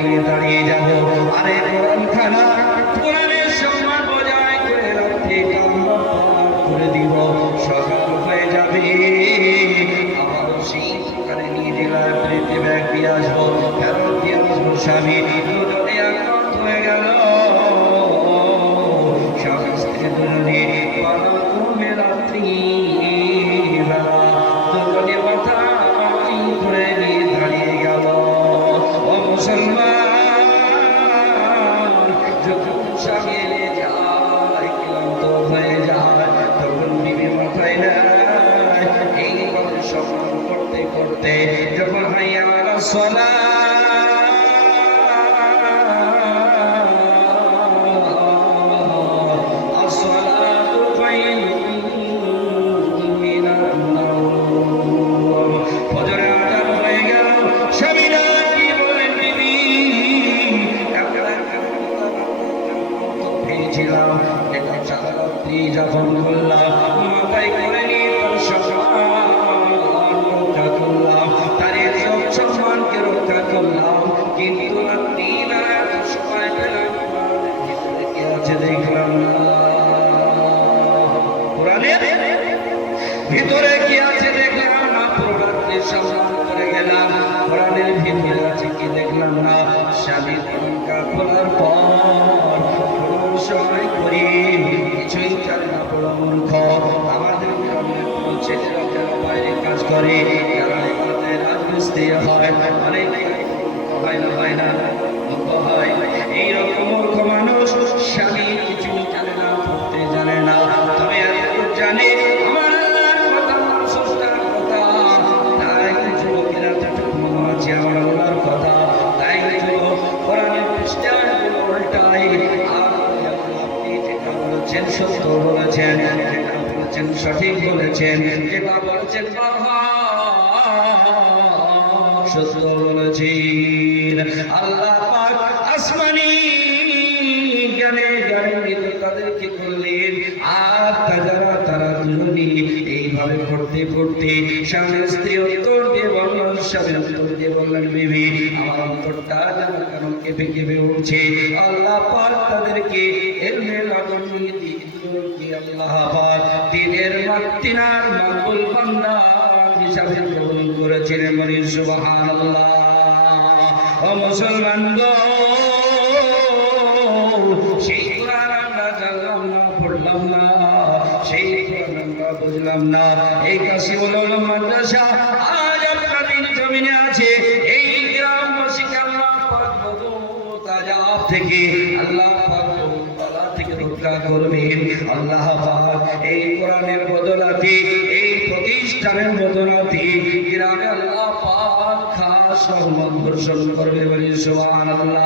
নিয়ে দাঁড়িয়ে যাব। আরে কোরআন খানা, কোরআনের সম্মান বজায় করে রাখতে কান্না করে দিব। সকাল হয়ে যাবে, আবারও সেই দোকানে নিয়ে দিলাম, পেটে ব্যাগ দিয়ে আসবো, ফেরত দিয়ে আসবো। স্বামী দুজনে একমত হয়ে গেল। স্বামী স্ত্রী দুজনে পালা করবে রাত্রি বেলা, দুজনে মাথা ধরে নিয়ে দাঁড়িয়ে গেল। ও মুসলমান, যখন স্বামী এলে যায়, ক্লান্ত হয়ে যায়, তখন বিবি মাথায় নেয়। এইভাবে সম্মান করতে করতে যখন হাইয়া আলাস সালাহ, যখন করলাম মাথায় করে নিয়ে রক্ষা করলাম, তার সম্মানকে রক্ষা করলাম, কিন্তু সময় পেলাম কি আছে দেখলাম না। কোরআনের ভিতরে কি আছে দেখলাম না, প্রোডাক্টকে সম্মান করে গেলাম, কোরআনের ভিতরে আছে কি দেখলাম না। স্বামীর ভূমিকা খোলার পর কোনো সময় করি কিছুই জানে না, বড় মূর্খ। আমাদের গ্রামের কোনো ছেলেরা যারা বাইরে কাজ করে, যারা এখানে রাজমিস্ত্রি হয়, অনেক হয় না হয়, এইরকম মূর্খ মানুষ স্বামী কিছুই জানে না, পড়তে জানে না, তবে এত জানে আমার আল্লাহর কথা, স্রষ্টার কথা। তাই যুবকেরা যতটুকু আছে আমার আল্লাহর কথা, তাই যুবক কোরআনের পৃষ্ঠাগুলো উল্টায়। আর আপনি যেটা বলেছেন সত্য বলেছেন, যেটা বলেছেন সঠিক বলেছেন, যেটা বলেছেন সত্য বলেছেন। আল্লাহ পাক আসমানি জ্ঞানে তাদেরকে করলেন। আর তারা দুজনই এইভাবে পড়তে পড়তে স্বামী স্ত্রী উত্তর দিয়ে বললেন, স্বামী উত্তর দিয়ে বললেন, বিবি আমার অন্তরটা যেন কেন কেঁপে কেঁপে উঠছে। আল্লাহ পাক তাদেরকে ইলমে লাদুনি দিয়েছিলেন। আল্লাহ পাক দিনের মাত্তিনার মাকবুল বান্দা হিসাবে গ্রহণ করেছিলেন। বলি সুবহানাল্লাহ। ও মুসলমান গো, সেই কোরআন আমরা জানলাম না, পড়লাম না, সেই কোরআন আমরা বুঝলাম না। এই কাশিমুল উলুম মাদ্রাসা আজ আপনাদের জমিনে আছে। এই গ্রামবাসীকে আল্লাহ পাক তাজাব থেকে, আল্লাহ পাক বালা থেকে রক্ষা করবেন। আল্লাহ পাক এই কোরআনের বদলাতে, এই প্রতিষ্ঠানের বদলাতে গ্রামে আল্লাহ পাক খাস রহমত বর্ষণ করবে। বলি সুবহানাল্লাহ।